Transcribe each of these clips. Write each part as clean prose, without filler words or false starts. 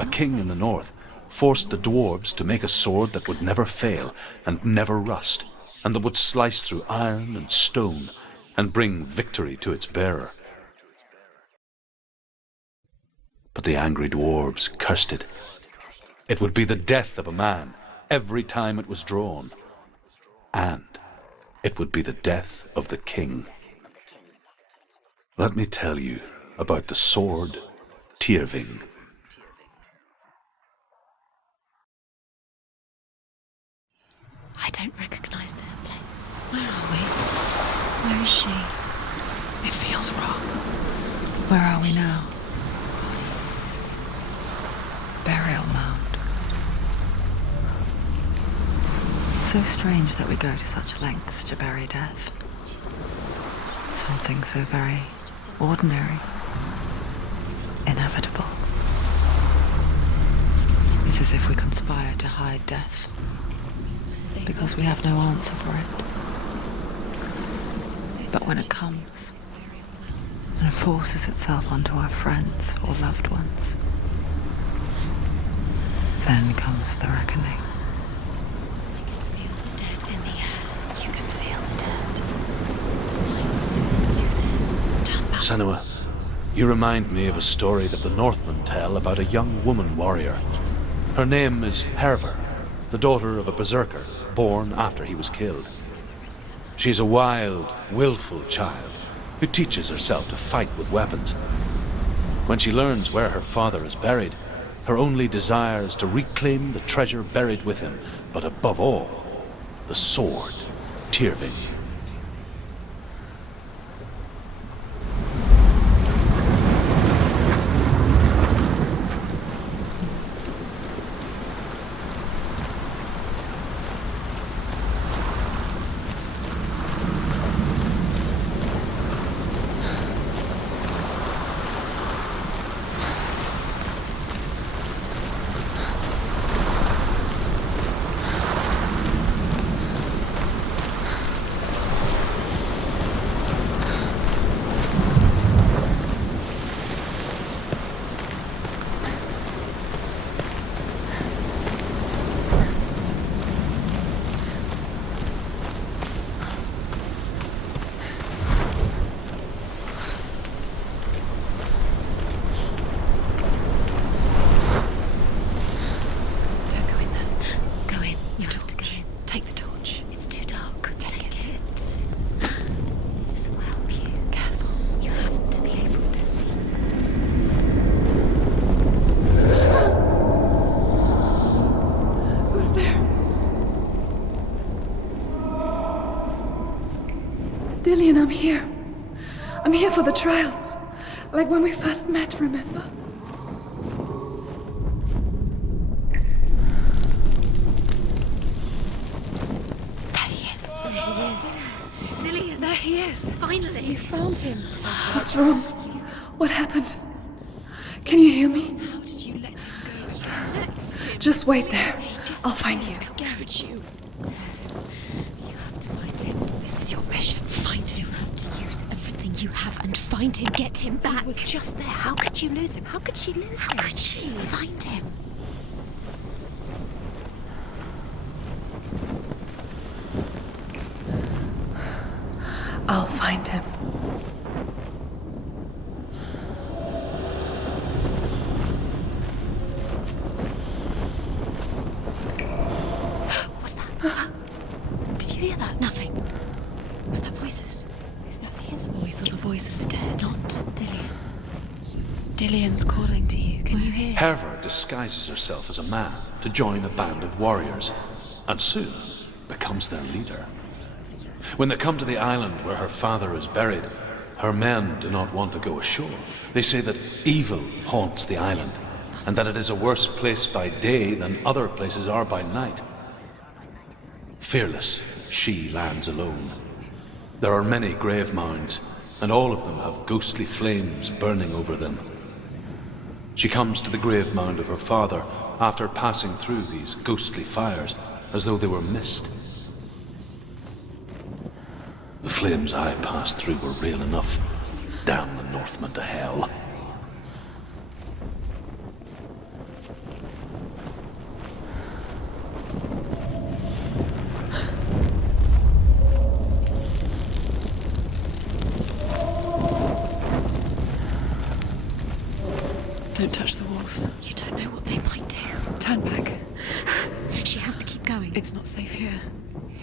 A king in the north forced the dwarves to make a sword that would never fail and never rust, and that would slice through iron and stone and bring victory to its bearer. But the angry dwarves cursed it. It would be the death of a man every time it was drawn, and it would be the death of the king. Let me tell you about the sword Tyrving. I don't recognize this place. Where are we? Where is she? It feels wrong. Where are we now? Burial mound. So strange that we go to such lengths to bury death. Something so very ordinary, inevitable. It's as if we conspire to hide death, because we have no answer for it. But when it comes and forces itself onto our friends or loved ones, then comes the reckoning. Senua, you remind me of a story that the Northmen tell about a young woman warrior. Her name is Herver, the daughter of a berserker born after he was killed. She's a wild, willful child who teaches herself to fight with weapons. When she learns where her father is buried, her only desire is to reclaim the treasure buried with him, but above all, the sword Tyrving. Dillian, I'm here. I'm here for the trials. Like when we first met, remember? There he is. There he is. Dillian, there he is. Finally. You found him. What's wrong? What happened? Can you hear me? How did you let him go? Let him. Just wait there. I'll find you. How could you? You have to find him. This is your mission. Find him. You have to use everything you have and find him. Get him back. He was just there. How could you lose him? How could she lose him? How could she? Find him. I'll find him. What was that? Did you hear that? Nothing. Was that voices? Is that his voice or the voice of the dead? Not Dillian. Dillian's calling to you. Can you hear? Herver disguises herself as a man to join a band of warriors, and soon becomes their leader. When they come to the island where her father is buried, her men do not want to go ashore. They say that evil haunts the island, and that it is a worse place by day than other places are by night. Fearless, she lands alone. There are many grave mounds, and all of them have ghostly flames burning over them. She comes to the grave mound of her father after passing through these ghostly fires, as though they were mist. The flames I passed through were real enough. Damn the Northmen to hell. Don't touch the walls. You don't know what they might do. Turn back. She has to keep going. It's not safe here.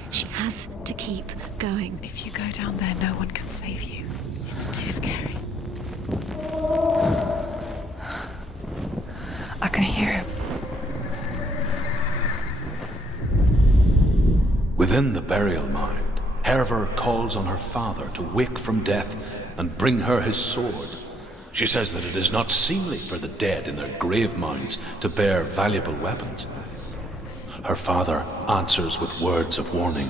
She has to keep going. If you go down there, no one can save you. It's too scary. I can hear him. Within the burial mound, Herver calls on her father to wake from death and bring her his sword. She says that it is not seemly for the dead in their grave mounds to bear valuable weapons. Her father answers with words of warning.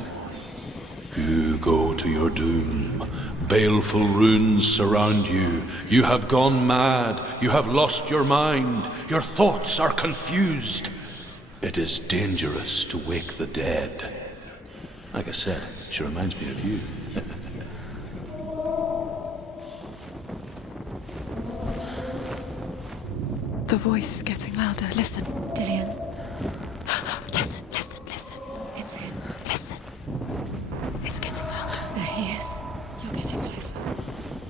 You go to your doom. Baleful runes surround you. You have gone mad. You have lost your mind. Your thoughts are confused. It is dangerous to wake the dead. Like I said, she reminds me of you. The voice is getting louder. Listen. Dillian. Listen, listen, listen. It's him. Listen. It's getting louder. There he is. You're getting closer.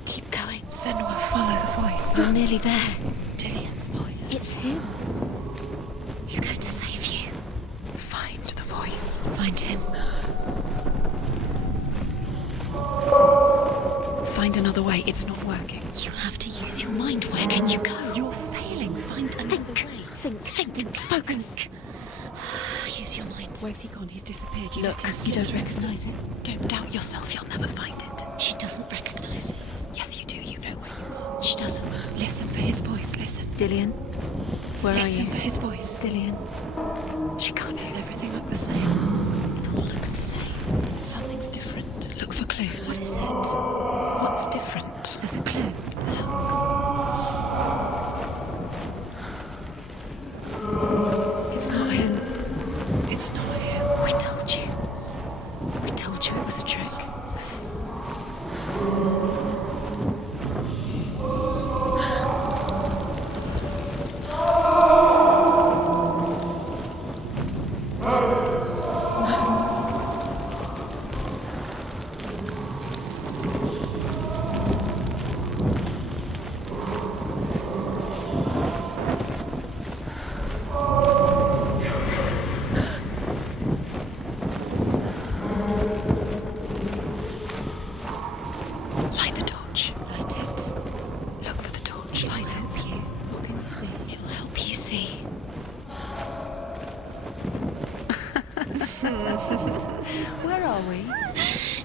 Keep going. Senua, follow the voice. You're nearly there. Dillian's voice. It's him. He's going to save you. Find the voice. Find him. Find another way. It's not working. You have to use your mind. Where can you go? You're failing. Find another way. Think. Focus. Use your mind. Where's he gone? He's disappeared. You Look, let him you slip don't through. recognize it. Don't doubt yourself. You'll never find it. She doesn't recognize it. Yes, you do. You know where you are. She doesn't. Listen for his voice. Listen. Dillian, where Listen are for you? his voice. Dillian, she can't. Does everything look the same? It all looks the same. Something's different. Look for clues. What is it? What's different? There's a clue. It's not him. It's not him. We told you. We told you it was a trick. Light the torch. Light it. Look for the torch. Light it. You. What can you see? It will help you see. Where are we?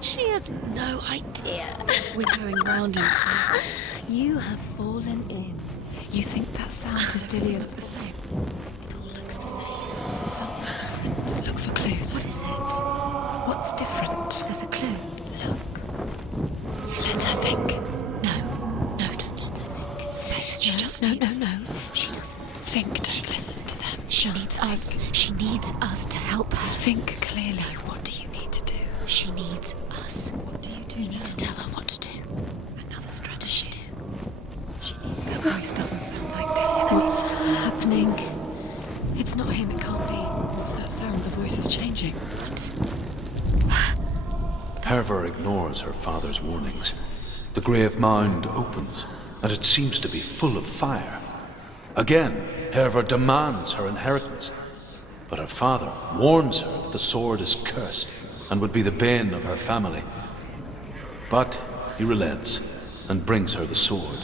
She has no idea. We're going round in circles. You have fallen in. You think that sound is Dillian's the same? It all looks the same. Something's different. Look for clues. What is it? What's different? There's a clue. Look. Let her think. No, don't let her think. Space. She just no. needs... She doesn't. Think. Don't listen to them. She Just needs us. think. She needs us to help her. Think clearly. What do you need to do? She needs us. What do you do We need to tell her what to do. Another strategy. She needs Her voice doesn't sound like Dillian. What's happening? It's not him, it can't be. What's that sound? The voice is changing. What? Herver ignores her father's warnings. The grave mound opens, and it seems to be full of fire. Again, Herver demands her inheritance, but her father warns her that the sword is cursed and would be the bane of her family. But he relents and brings her the sword.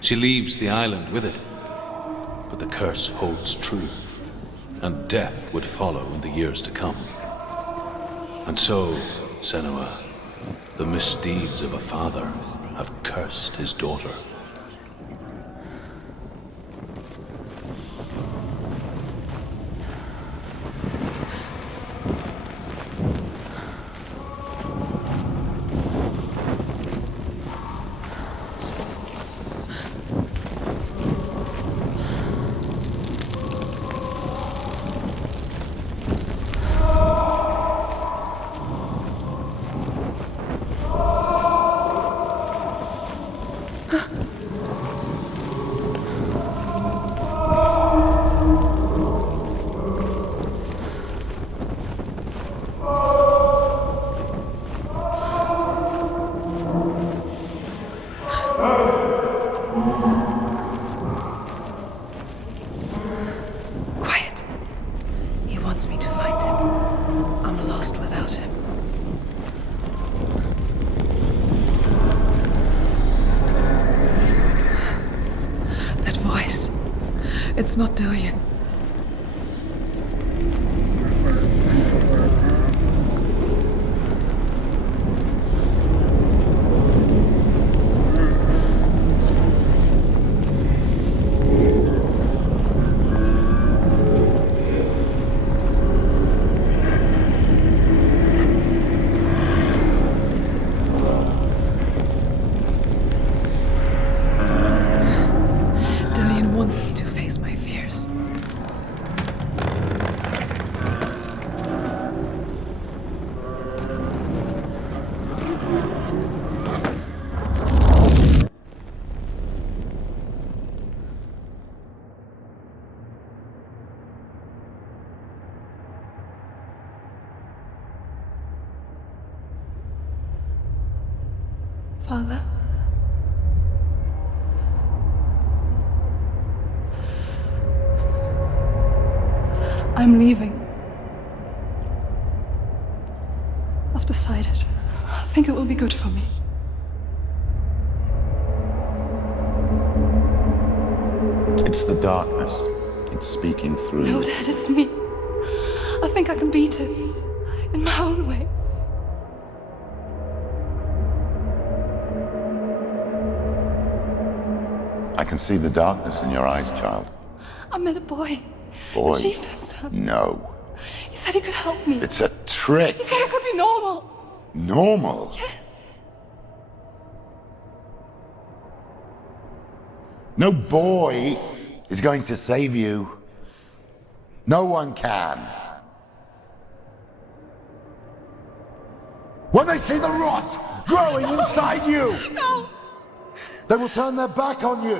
She leaves the island with it, but the curse holds true, and death would follow in the years to come. And so, Senua, the misdeeds of a father have cursed his daughter. It's not Dillian. Dillian wants me to face my fears. Father? I'm leaving. I've decided. I think it will be good for me. It's the darkness. It's speaking through No, you. Dad, it's me. I think I can beat it. In my own way. I can see the darkness in your eyes, child. I met a boy. Boy. The chief had son. No. He said he could help me. It's a trick. He said I could be normal. Normal. Yes. No boy is going to save you. No one can. When they see the rot growing inside you, No. they will turn their back on you.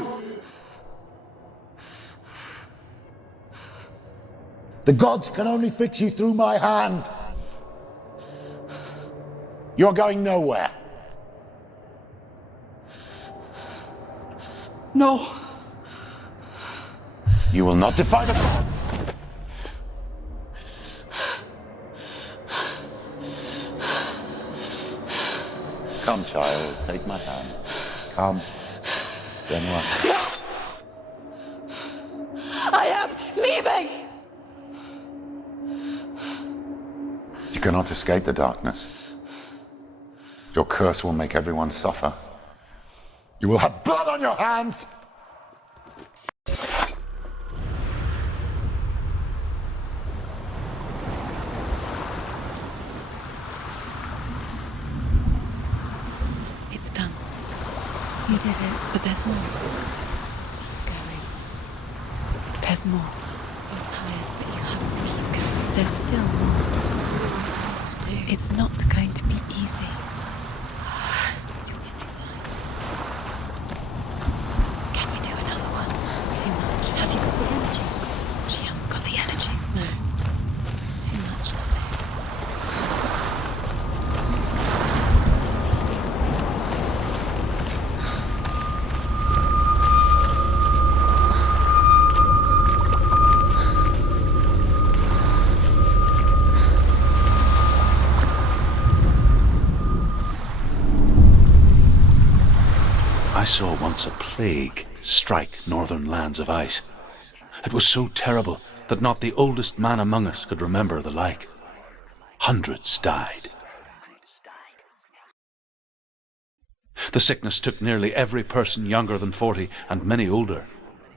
The gods can only fix you through my hand. You're going nowhere. No. You will not defy the gods. Come, child, take my hand. Come. Senua. I am leaving. You cannot escape the darkness. Your curse will make everyone suffer. You will have blood on your hands! It's done. You did it. But there's more. Going. There's more. You're tired, but you have to keep going. There's still more. There's always more to do. It's not going to be easy. You're getting tired. Can we do another one? It's too much. Have you got the energy? She hasn't got the energy. No. Too much to do. I saw once a plague strike northern lands of ice. It was so terrible that not the oldest man among us could remember the like. Hundreds died. The sickness took nearly every person younger than 40 and many older,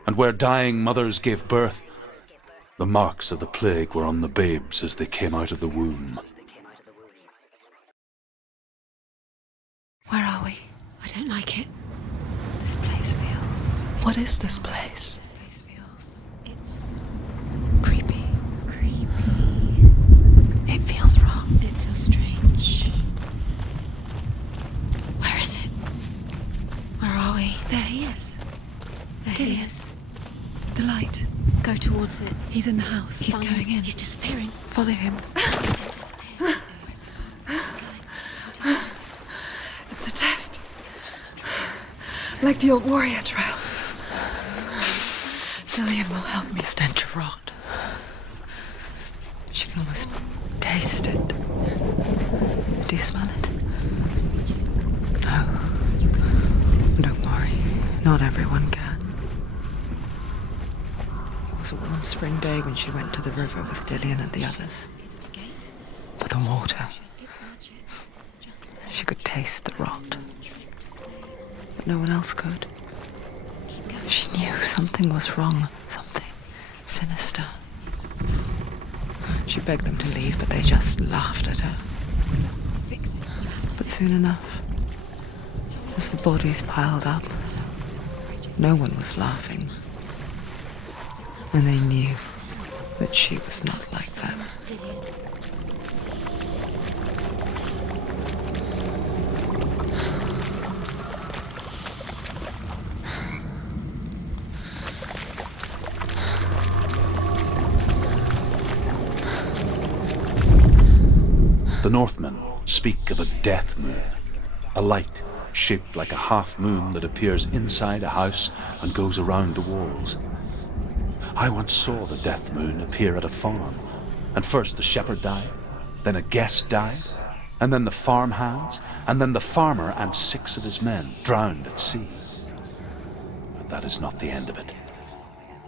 and where dying mothers gave birth, the marks of the plague were on the babes as they came out of the womb. Where are we? I don't like it. This place feels... What is this place? This place feels... It's... creepy. Creepy. It feels wrong. It feels strange. Where is it? Where are we? There he is. There he is. The light. Go towards it. He's in the house. He's Find- going in. He's disappearing. Follow him. He'll disappear. Where's it going? How do we know? It's a test. It's just a trial. Like the old warrior trials. Dillian will help me. Stench of rot. She can almost taste it. Do you smell it? No. Don't worry. Not everyone can. was a warm spring day when she went to the river with Dillian and the others. But the water, she could taste the rot. But no one else could. She knew something was wrong, something sinister. She begged them to leave, but they just laughed at her. But soon enough, as the bodies piled up, no one was laughing. And they knew that she was not like them. The Northmen speak of a death moon, a light shaped like a half moon that appears inside a house and goes around the walls. I once saw the death moon appear at a farm, and first the shepherd died, then a guest died, and then the farmhands, and then the farmer and 6 of his men drowned at sea. But that is not the end of it,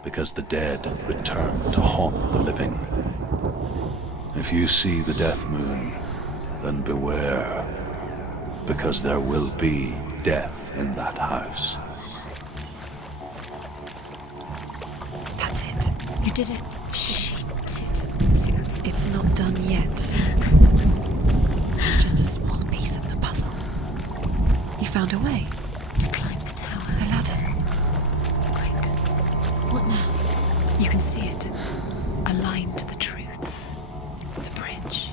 because the dead return to haunt the living. If you see the death moon, then beware, because there will be death in that house. That's it. You did it. She did. It's not done yet. Just a small piece of the puzzle. You found a way to climb the tower. The ladder. Quick. What now? You can see it. Aligned to the truth. The bridge.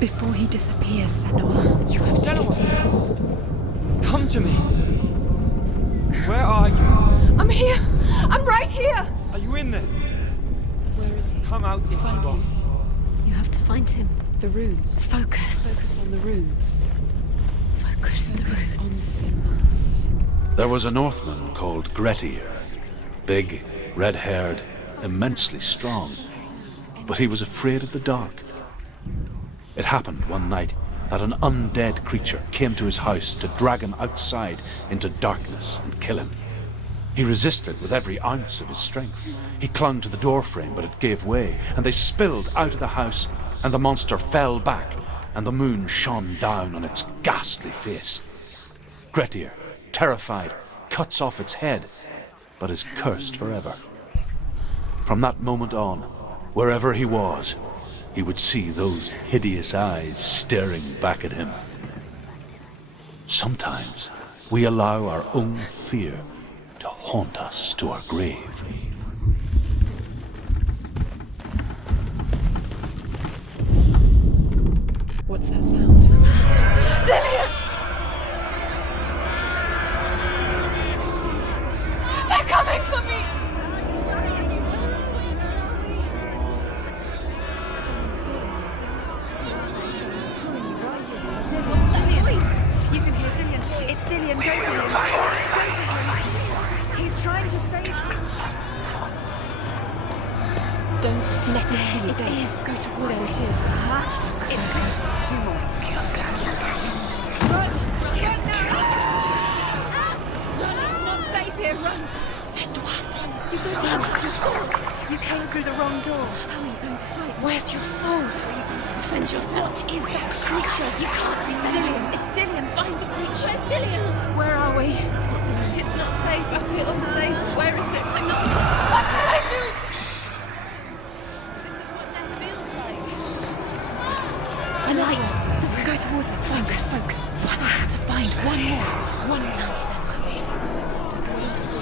Before he disappears, Senua, you have to get him. Come to me. Where are you? I'm here. I'm right here. Are you in there? Where is he? Come out if you Find are. him. You have to find him. The runes. Focus on the runes. Focus the runes. There was a Northman called Grettir. Big, red-haired, immensely strong. But he was afraid of the dark. It happened one night that an undead creature came to his house to drag him outside into darkness and kill him. He resisted with every ounce of his strength. He clung to the doorframe, but it gave way, and they spilled out of the house, and the monster fell back, and the moon shone down on its ghastly face. Grettir, terrified, cuts off its head, but is cursed forever. From that moment on, wherever he was, he would see those hideous eyes staring back at him. Sometimes we allow our own fear to haunt us to our grave. What's that sound? Dillian! They're coming for me! You can hear Dillian. It's Dillian. Go to him. Go to him. He's trying to save you. Don't let it see you. It is. Go towards it. It is. It's focus. 2 more. Run! Run now! It's not safe here. Run! Send one. You don't have your sword. You came through the wrong door. How are you going to fight? Where's your sword? How are you going to defend yourself? What is that creature? You can't defend yourself. It's Dillian. Find the creature. Where's Dillian? Where are we? It's not Dillian. It's not safe. I feel unsafe. Where is it? I'm not safe. What should I do? This is what death feels like. A light. Go towards it. Focus. Focus. One more to find. One more. One more. Don't go lost.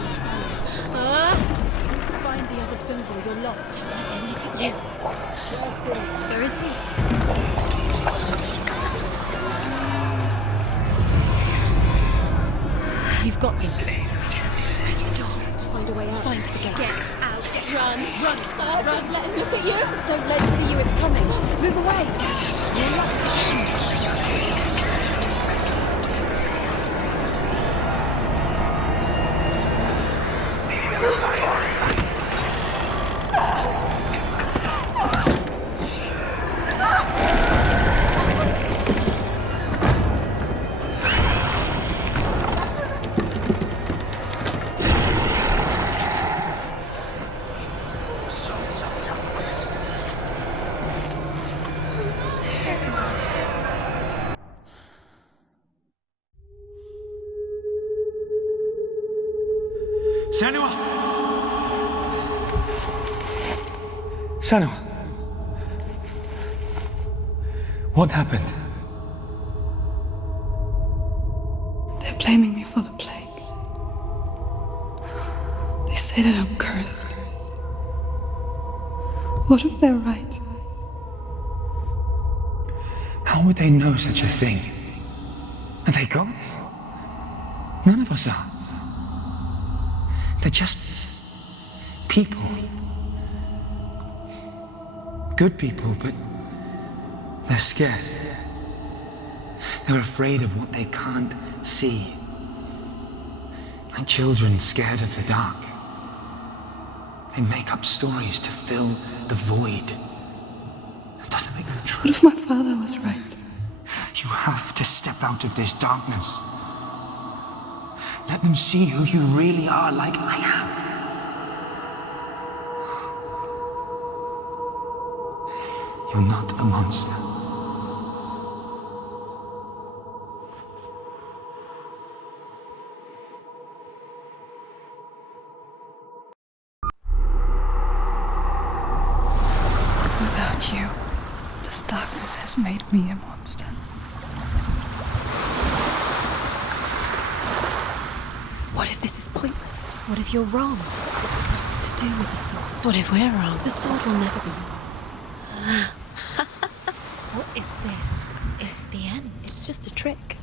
Find the other symbol. You're lost. Let them look at you. Where's Dillian? Where is he? You've got me. Where's the door? I have to find a way out. Find the gate. Get out. Run. Run. Don't let him look at you. Don't let him see you. It's coming. Move away. You're lost again. Senua! Senua! What happened? They're blaming me for the plague. They say that I'm cursed. What if they're right? How would they know such a thing? Are they gods? None of us are. They're just people. Good people, but they're scared. They're afraid of what they can't see. Like children scared of the dark. They make up stories to fill the void. That doesn't make them true. What if my father was right? You have to step out of this darkness. Let them see who you really are, like I have. You're not a monster. Without you, this darkness has made me a monster. What if this is pointless? What if you're wrong? This has nothing to do with the sword. What if we're wrong? The sword will never be yours. What if this is the end? It's just a trick.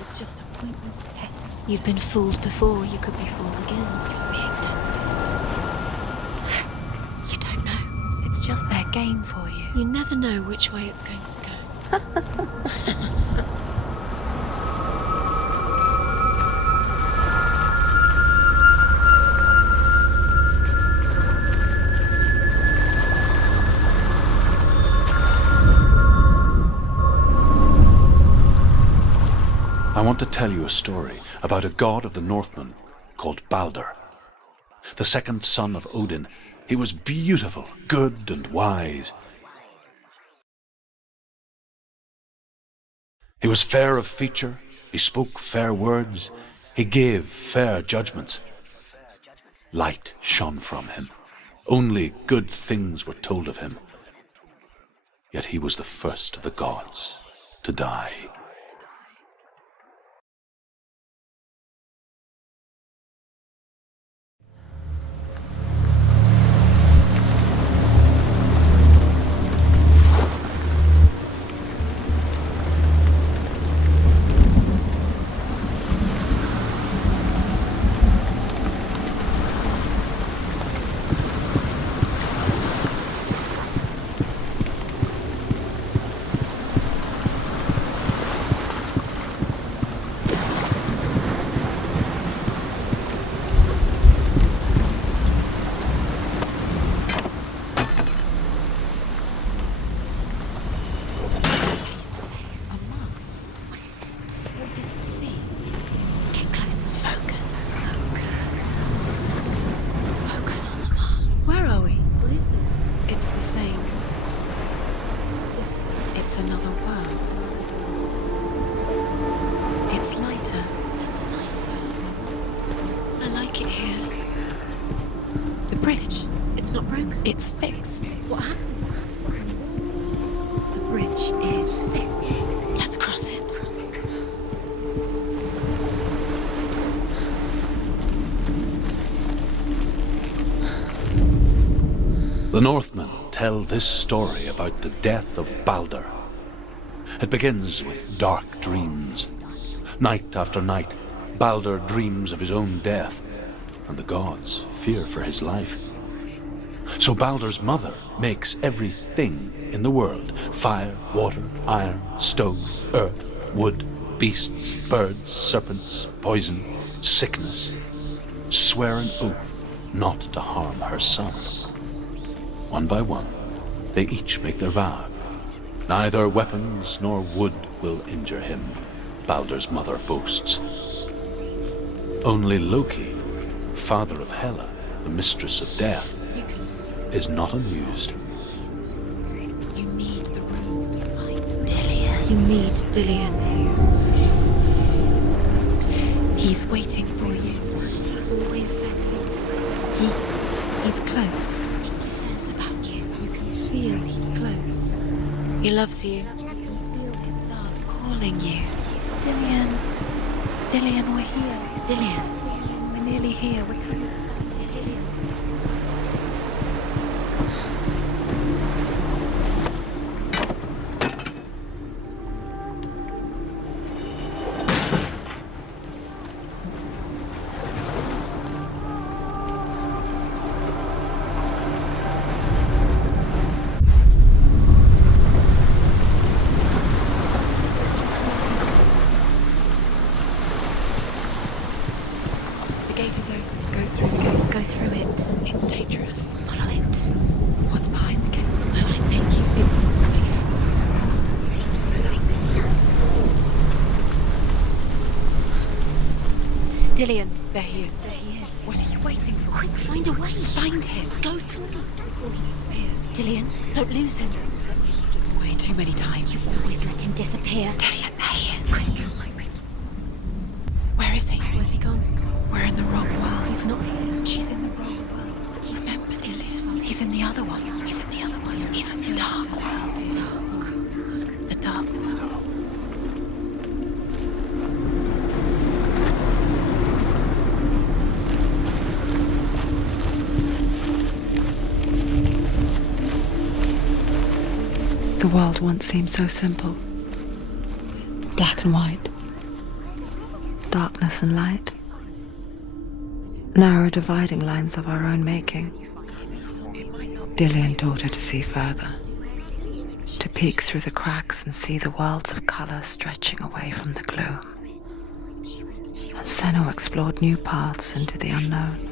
It's just a pointless test. You've been fooled before. You could be fooled again. You're being tested. You don't know. It's just their game for you. You never know which way it's going to go. I want to tell you a story about a god of the Northmen called Baldur. The second son of Odin, he was beautiful, good and wise. He was fair of feature, he spoke fair words, he gave fair judgments. Light shone from him. Only good things were told of him. Yet he was the first of the gods to die. another world. It's lighter. It's nicer. I like it here. The bridge. It's not broken. It's fixed. What happened? The bridge is fixed. Let's cross it. The Northmen tell this story about the death of Baldur. It begins with dark dreams. Night after night, Baldur dreams of his own death, and the gods fear for his life. So Baldur's mother makes everything in the world: fire, water, iron, stone, earth, wood, beasts, birds, serpents, poison, sickness. Swear an oath not to harm her son. One by one, they each make their vow. Neither weapons nor wood will injure him, Baldur's mother boasts. Only Loki, father of Hela, the mistress of death, is not amused. You need the runes to fight Dillion. You need Dillion. He's waiting for you. He always said he's close. He cares about you. You can feel he's close. He loves you. You can feel his love calling you. Dillion. Dillion, we're here. Dillion. We're nearly here. We're coming. Dillion. The gate is open. Go through the gate. Go through it. It's dangerous. Follow it. What's behind the gate? Where will it take you? It's unsafe. Dillion. There he is. There he is. What are you waiting for? Quick, find a way. Find him. Go through before he disappears. Dillion, don't lose him. He's slipped away too many times. You always let him disappear. Dillion, there he is. Quick. Where is he? Where's he gone? We're in the wrong world. He's not here. She's in the wrong world. He's remembered in this world. He's in the other one. He's in the other one. He's in the dark world. The dark world. The world once seemed so simple. Black and white. Darkness and light. Narrow dividing lines of our own making. Dillion taught her to see further. To peek through the cracks and see the worlds of colour stretching away from the gloom. And Senua explored new paths into the unknown.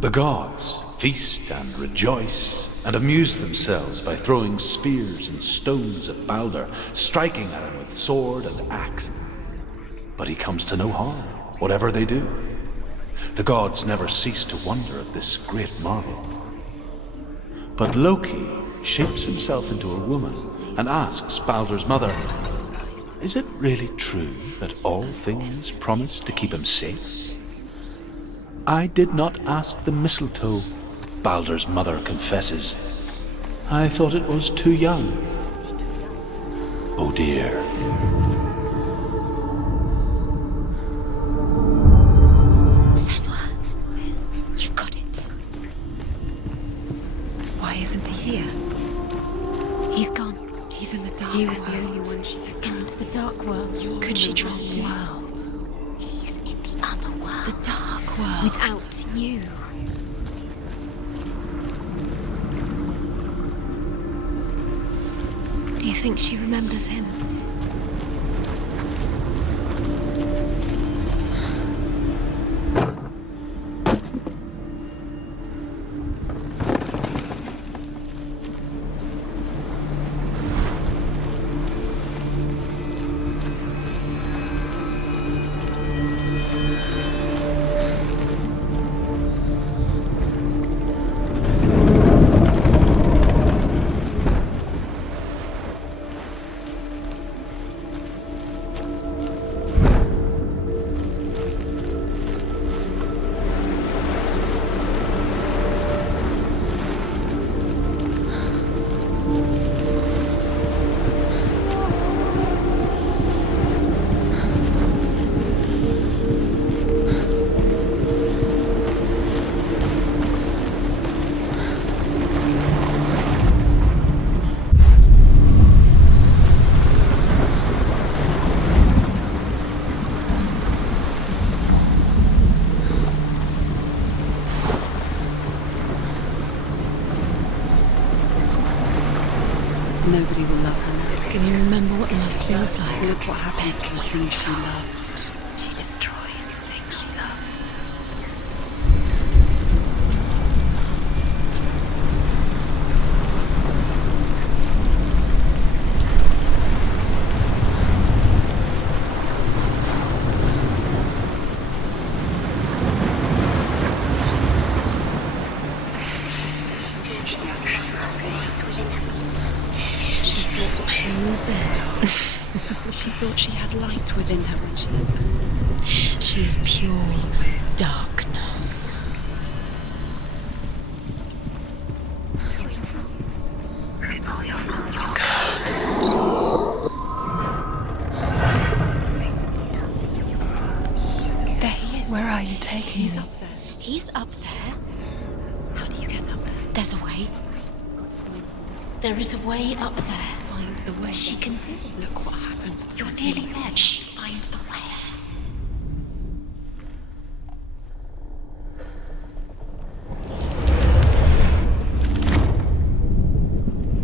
The gods feast and rejoice and amuse themselves by throwing spears and stones at Baldur, striking at him with sword and axe. But he comes to no harm, whatever they do. The gods never cease to wonder at this great marvel. But Loki shapes himself into a woman and asks Baldur's mother, "Is it really true that all things promise to keep him safe?" "I did not ask the mistletoe," Baldur's mother confesses. "I thought it was too young." Oh dear. Senua, you've got it. Why isn't he here? He's gone. He's in the dark. He was world. the only one she He's gone to the dark world. Could she trust him? He's in the other world. The dark world. Without you. Do you think she remembers him? Nobody will love her now. Can you remember what love feels like? Look what happens to the things she loves. She destroys the things she loves. She thought that she knew best. She thought she had light within her when she left. She is pure darkness. There he is. Where are you taking He's me? up there. He's up there. How do you get up there? There's a way. There is a way up there. Find the way. She can do it. Look what happens to You're the nearly things there. he Just find the way.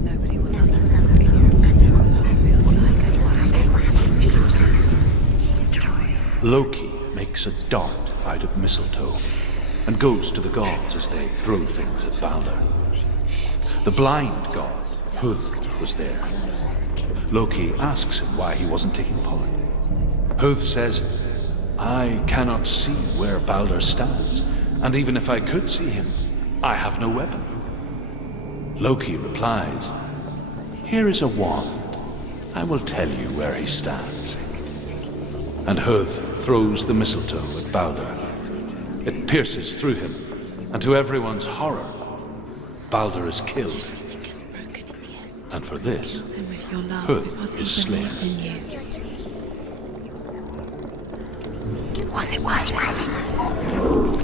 Nobody will love her now. Can you remember what love feels like? Loki makes a dart out of mistletoe and goes to the gods as they throw things at Balder. The blind god, Huth, was there. Loki asks him why he wasn't taking part. Huth says, I cannot see where Balder stands, and even if I could see him, I have no weapon. Loki replies, here is a wand. I will tell you where he stands. And Huth throws the mistletoe at Balder. It pierces through him, and to everyone's horror, Balder is killed. Everything gets broken in the end. And for this, Him with your love Huth because is he slain. believed in you. Was it worth having?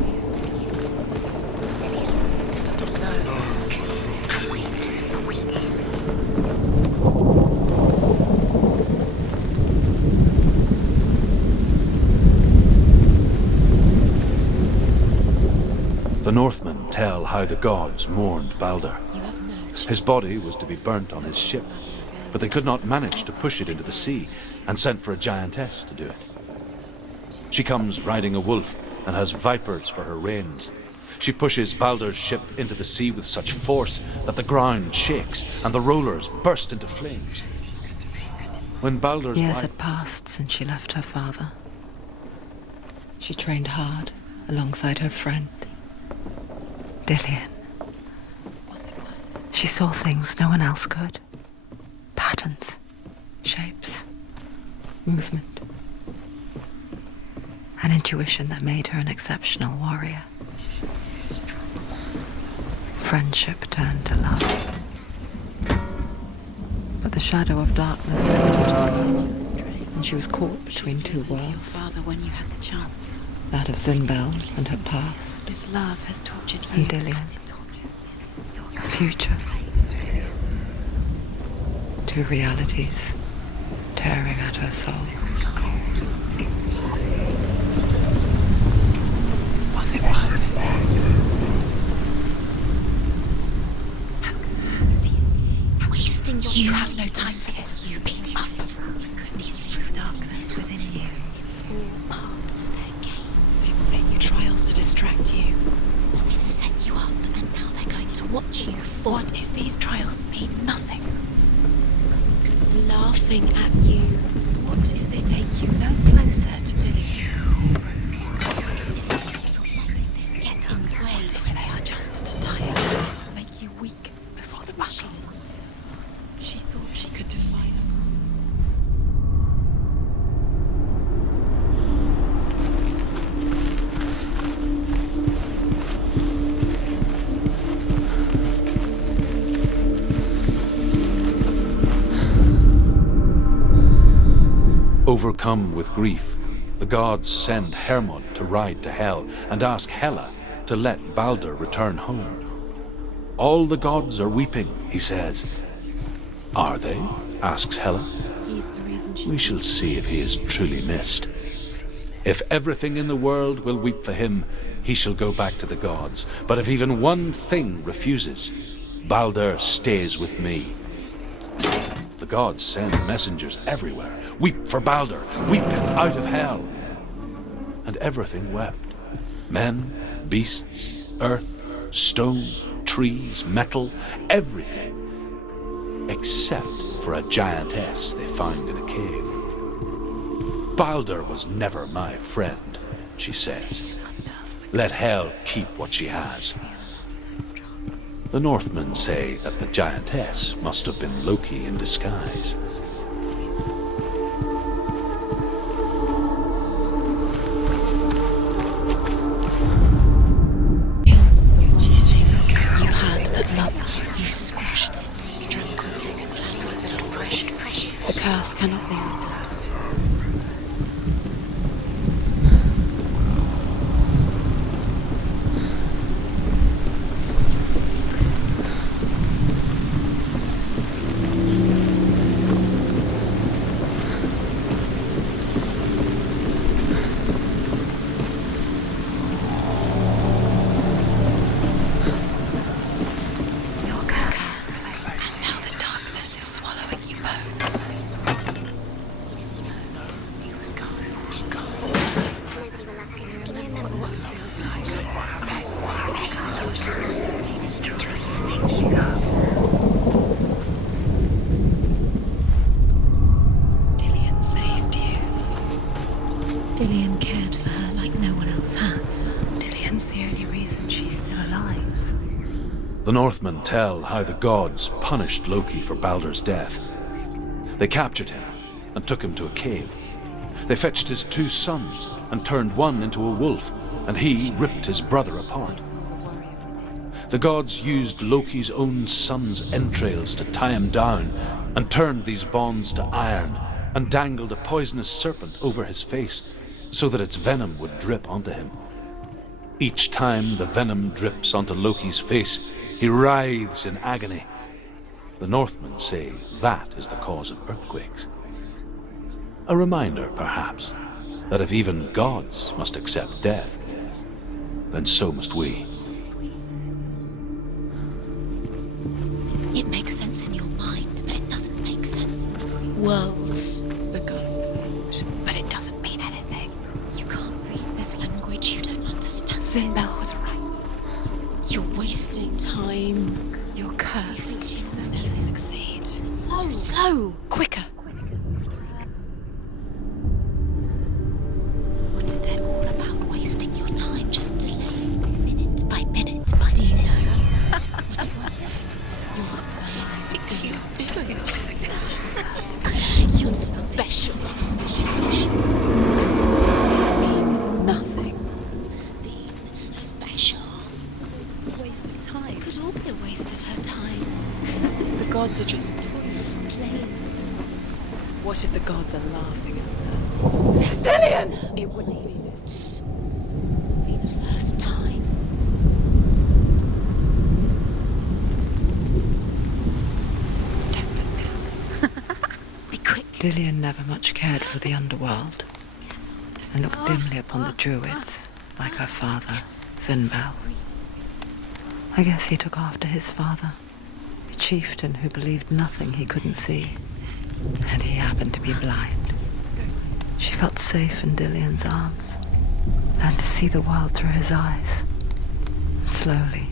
the Northmen tell how the gods mourned Balder. You have no chance. His body was to be burnt on his ship, but they could not manage to push it into the sea and sent for a giantess to do it. She comes riding a wolf and has vipers for her reins. She pushes Balder's ship into the sea with such force that the ground shakes and the rollers burst into flames. When Balder's Years wife... had passed since she left her father. She trained hard alongside her friend, Dillian. She saw things no one else could. Patterns, shapes, movement. An intuition that made her an exceptional warrior. Friendship turned to love. But the shadow of darkness led her, and she was caught between two Listen to your worlds. father when you had the chance. That of Zinbel and her past, This love has tortured you. and Dillian, her future. Two realities tearing at her soul. Was it worth it? Wasting your You time. have no time for this. Speak up. Because this darkness within you. It's all part of their game. They've set you trials to distract you. They've set you up, and now they're going to watch you fall. What if these trials mean nothing? God's laughing at you. What if they take you no closer to Dillian? You're letting this get in the way. What if they are just to tire you, to make you weak before the battle? She thought she could defy them. Overcome with grief, the gods send Hermod to ride to Hell and ask Hela to let Balder return home. All the gods are weeping, he says. Are they? Asks Hela. He's the reason she... We shall see if he is truly missed. If everything in the world will weep for him, he shall go back to the gods. But if even one thing refuses, Balder stays with me. The gods send messengers everywhere. Weep for Baldur, weep him out of hell. And everything wept. Men, beasts, earth, stone, trees, metal, everything. Except for a giantess they found in a cave. Baldur was never my friend, she says. Let hell keep what she has. The Northmen say that the giantess must have been Loki in disguise. You had that loved you. You squashed it, strangled it, flattened it. The curse cannot be undone. What's the secret? Your curse. And now the darkness is swallowing you both. Dillian saved you. Dillian cared for her like no one else has. Dillian's the only reason she's still alive. The Northmen tell how the gods punished Loki for Baldur's death. They captured him and took him to a cave. They fetched his 2 sons and turned one into a wolf, and he ripped his brother apart. The gods used Loki's own son's entrails to tie him down and turned these bonds to iron and dangled a poisonous serpent over his face so that its venom would drip onto him. Each time the venom drips onto Loki's face, he writhes in agony. The Northmen say that is the cause of earthquakes. A reminder, perhaps, that if even gods must accept death, then so must we. It makes sense in your mind, but it doesn't make sense in the worlds. The gods, but it doesn't mean anything. You can't read this language. You don't understand. Sinbel was right. You're wasting time. You're cursed. You'll never succeed. Slow. Quicker. What if they're all about wasting your time, just delaying minute by minute by Do you know? Was it worth it? You're still alive. She's doing it. You're special. Mean nothing. Being special. It's a waste of time. It could all be a waste of her time. What if the gods are just playing? What if the gods are laughing at her? Dillian! It wouldn't be this. Be the first time. Don't look down. Be quick. Dillian never much cared for the underworld and looked dimly upon the druids, like her father, Sinbel. I guess he took after his father, a chieftain who believed nothing he couldn't see, and he happened to be blind. She felt safe in Dillian's arms, learned to see the world through his eyes. And slowly,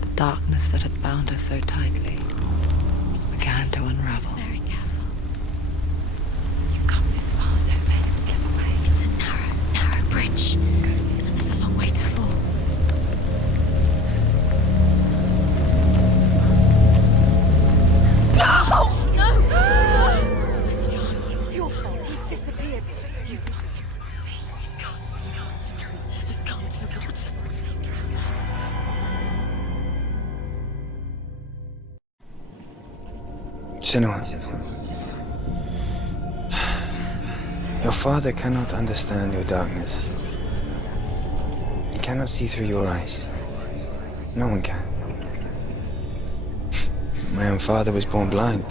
the darkness that had bound her so tightly began to unravel. Very careful. You've come this far, don't let him slip away. It's a narrow bridge. And there's a long way to fall. Where's he gone? It's your fault. He's disappeared. You've lost him to the sea. He's gone. You've lost him. Just gone to the water. He's drowned. Senua. Your father cannot understand your darkness. He cannot see through your eyes. No one can. My own father was born blind.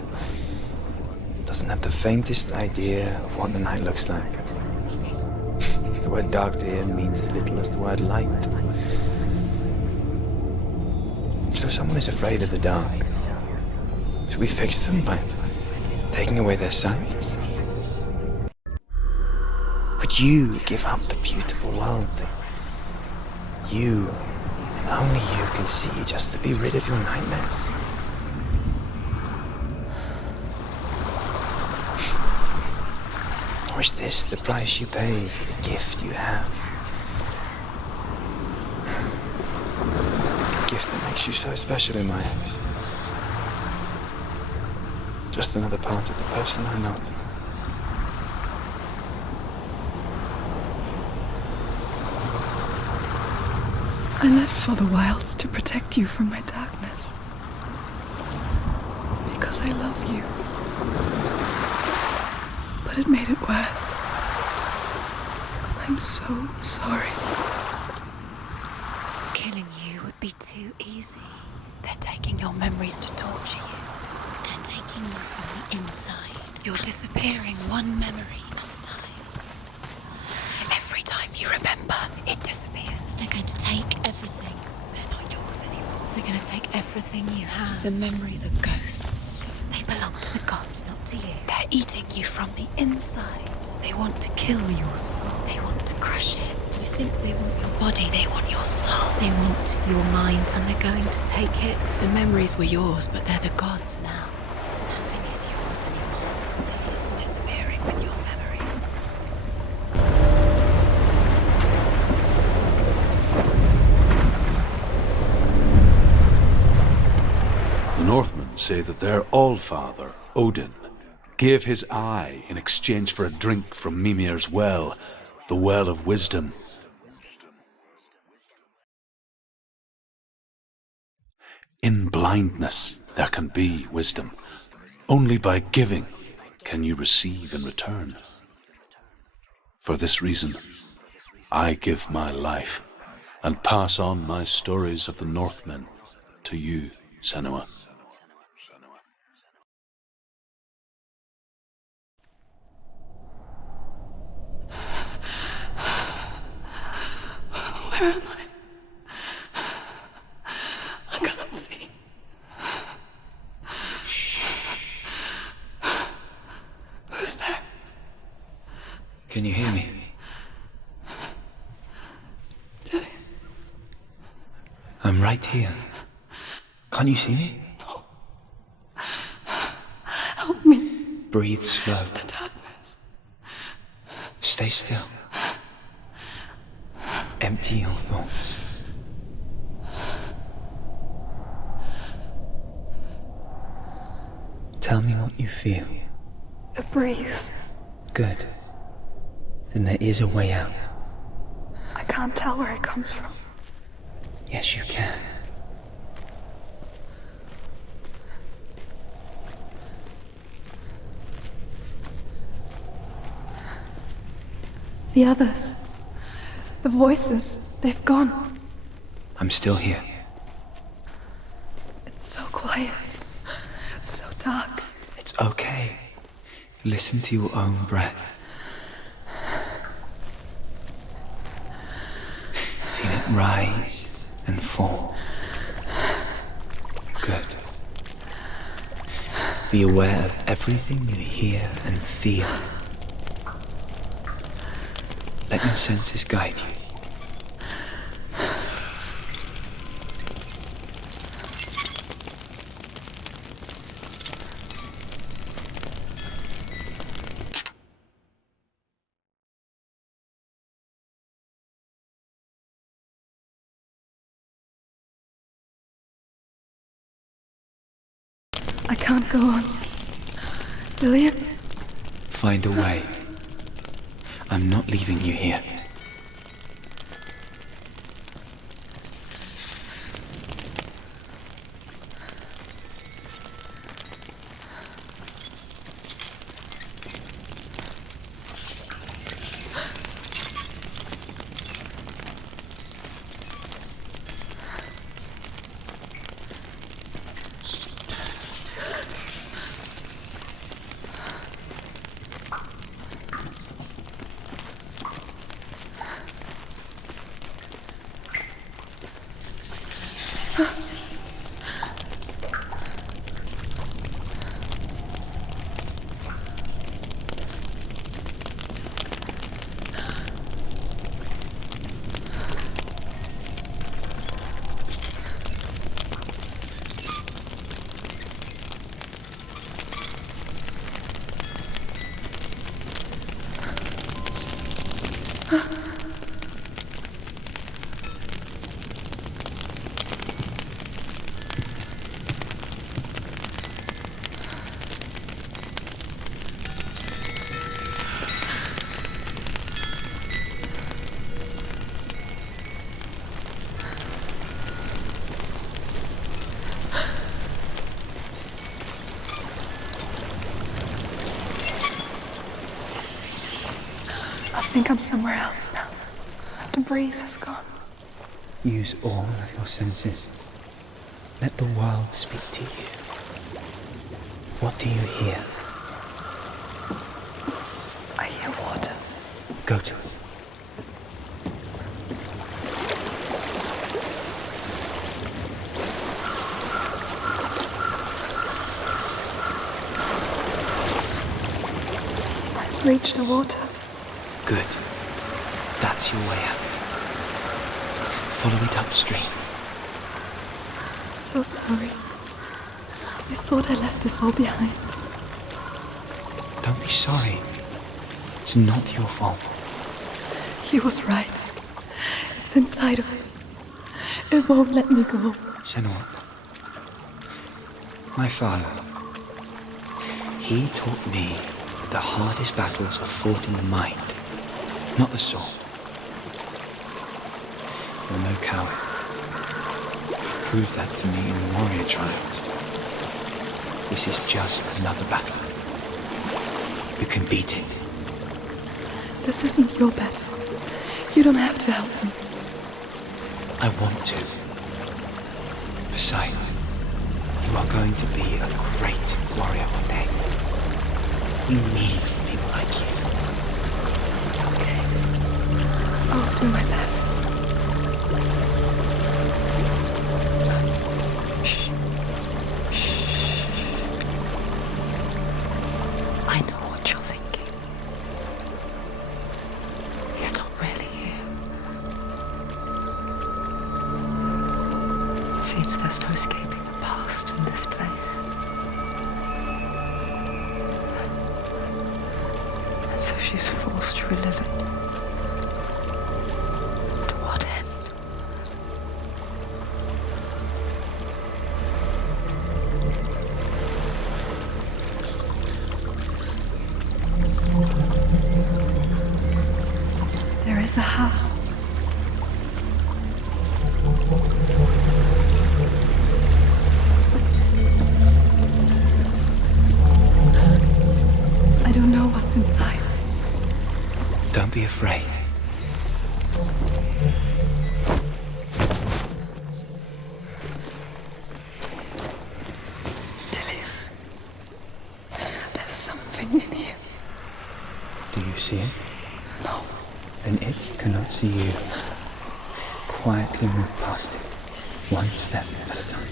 Doesn't have the faintest idea of what the night looks like. The word dark to him means as little as the word light. So someone is afraid of the dark. So we fix them by taking away their sight? Would you give up the beautiful world that you, and only you, can see just to be rid of your nightmares? Or is this the price you pay for the gift you have? A gift that makes you so special in my eyes. Just another part of the person I love. I left for the wilds to protect you from my darkness. Because I love you. But it made it worse. I'm so sorry. Killing you would be too easy. They're taking your memories to torture you. They're taking you from the inside. You're disappearing one memory at a time. Every time you remember, it disappears. They're going to take everything. They're not yours anymore. They're going to take everything you have. The memories are ghosts. They belong to the gods, not to you. They're eating you from the inside. They want to kill your soul. They want to crush it. You think they want your body, they want your soul. They want your mind, and they're going to take it. The memories were yours, but they're the gods now. Nothing is yours anymore. It's disappearing with your memories. The Northmen say that their Allfather, Odin, gave his eye in exchange for a drink from Mimir's well, the Well of Wisdom. In blindness there can be wisdom. Only by giving can you receive in return. For this reason, I give my life and pass on my stories of the Northmen to you, Senua. Where am I? I can't see. Who's there? Can you hear me? Dillian. I'm right here. Can't you see me? No. Help me. Breathe slow. It's the darkness. Stay still. Empty your thoughts. Tell me what you feel. The breeze. Good. Then there is a way out. I can't tell where it comes from. Yes, you can. The others. The voices. They've gone. I'm still here. It's so quiet. So dark. It's okay. Listen to your own breath. Feel it rise and fall. Good. Be aware of everything you hear and feel. Let your senses guide you. I can't go on. Dillian? Find a way. I'm not leaving you here. think I'm somewhere else now. The breeze has gone. Use all of your senses. Let the world speak to you. What do you hear? I hear water. Go to it. I've reached the water. Good. That's your way out. Follow it upstream. I'm so sorry. I thought I left this all behind. Don't be sorry. It's not your fault. He was right. It's inside of me. It won't let me go. Senua. My father. He taught me that the hardest battles are fought in the mind, not the soul. You're no coward. You proved that to me in the warrior trials. This is just another battle. You can beat it. This isn't your battle. You don't have to help me. I want to. Besides, you are going to be a great warrior one day. We need people like you. Okay. I'll do my best. Shh. Shh. I know what you're thinking. He's not really here. It seems there's no escaping the past in this place. And so she's forced to relive it. To what end? There is a house. I don't know what's inside. Don't be afraid. Tilly, there's something in here. Do you see it? No. Then it cannot see you. Quietly move past it, one step at a time.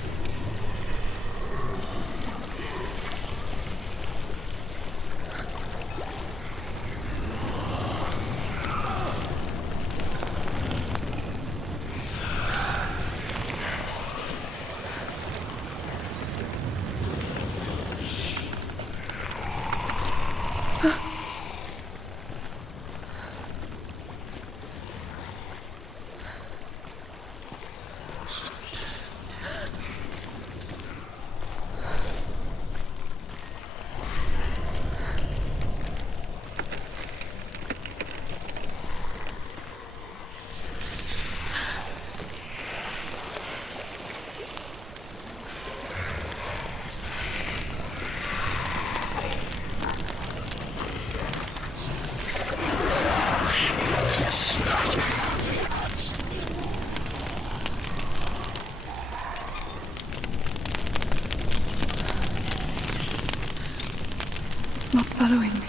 It's not following me.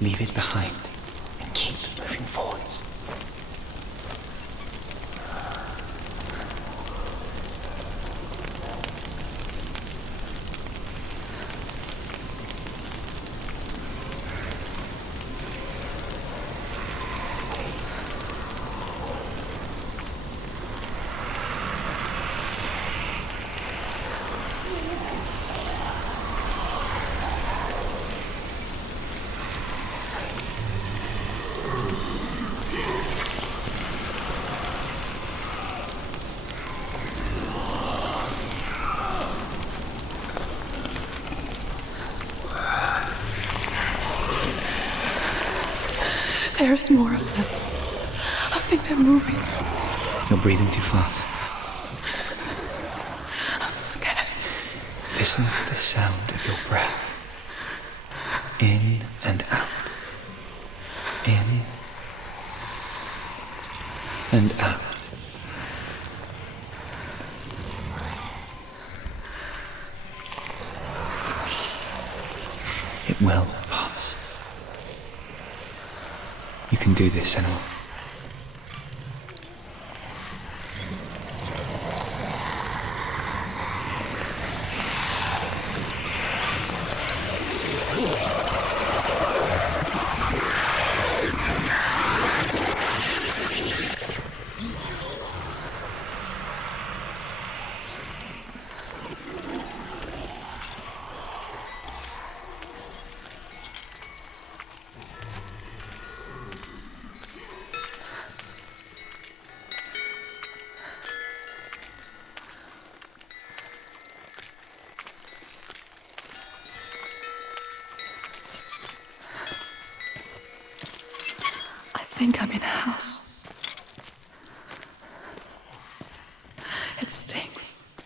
Leave it behind and keep moving forwards. There's more of them. I think they're moving. You're breathing too fast. I'm scared. Listen to the sound of your breath. In and out. In and out. It will pass. You can do this, Senua. I think I'm in a house. It stinks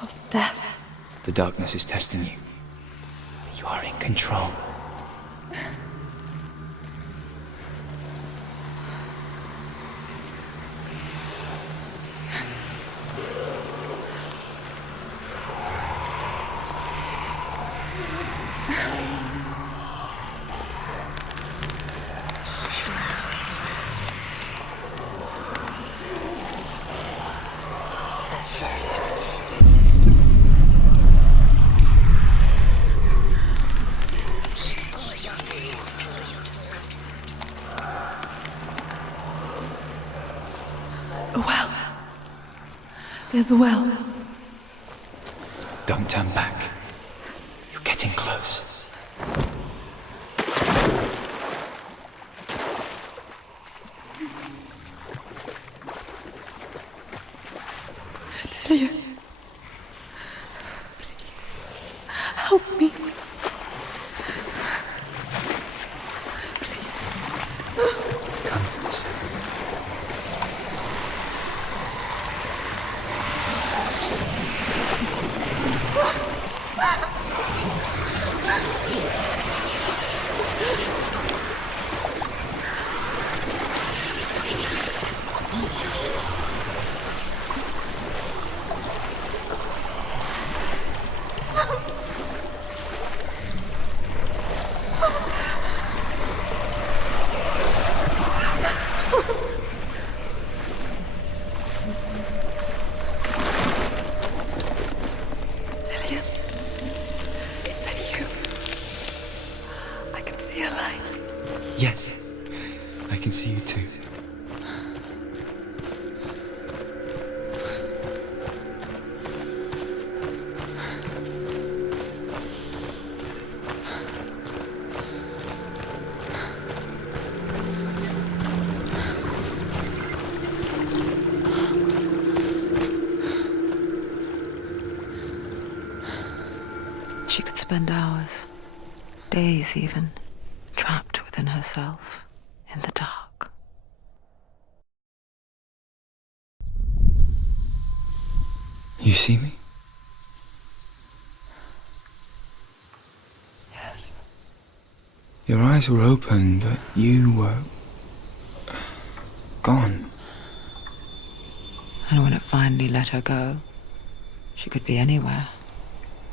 of death. The darkness is testing you. You are in control. A well. There's a well. Don't turn back. You're getting close. Delia. Help me. Come to me, Senua. Delia. Is that you? I can see a light. Yes, I can see you too. She could spend hours, days even, trapped within herself, in the dark. You see me? Yes. Your eyes were open, but you were gone. And when it finally let her go, she could be anywhere,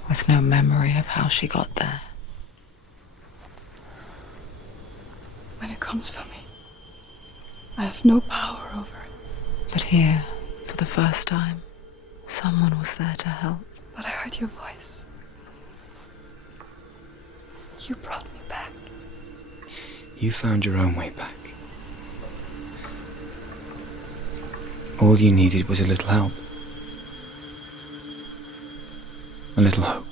with no memory of how she got there. When it comes for me, I have no power over it. But here, for the first time, someone was there to help. But I heard your voice. You brought me back. You found your own way back. All you needed was a little help. A little hope.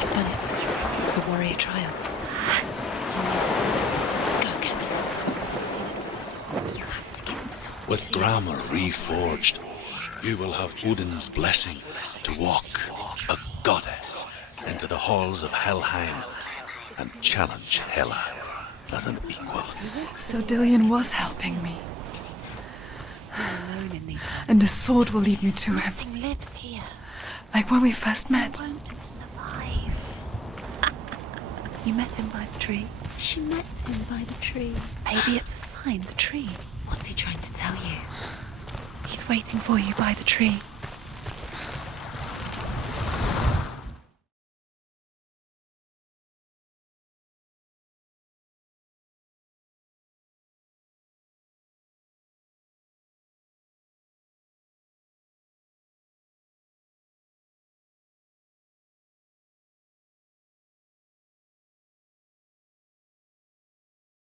You've done it. You did it. The warrior trials. Go get the sword. You have to get the sword. With grammar reforged, you will have Odin's blessing to walk, a goddess, into the halls of Helheim and challenge Hela as an equal. So Dillion was helping me. alone in these mountains. And the sword will lead me to him. Nothing lives here. Like when we first met. I won't survive. You met him by the tree. She met him by the tree. Maybe it's a sign, the tree. What's he trying to tell you? He's waiting for you by the tree.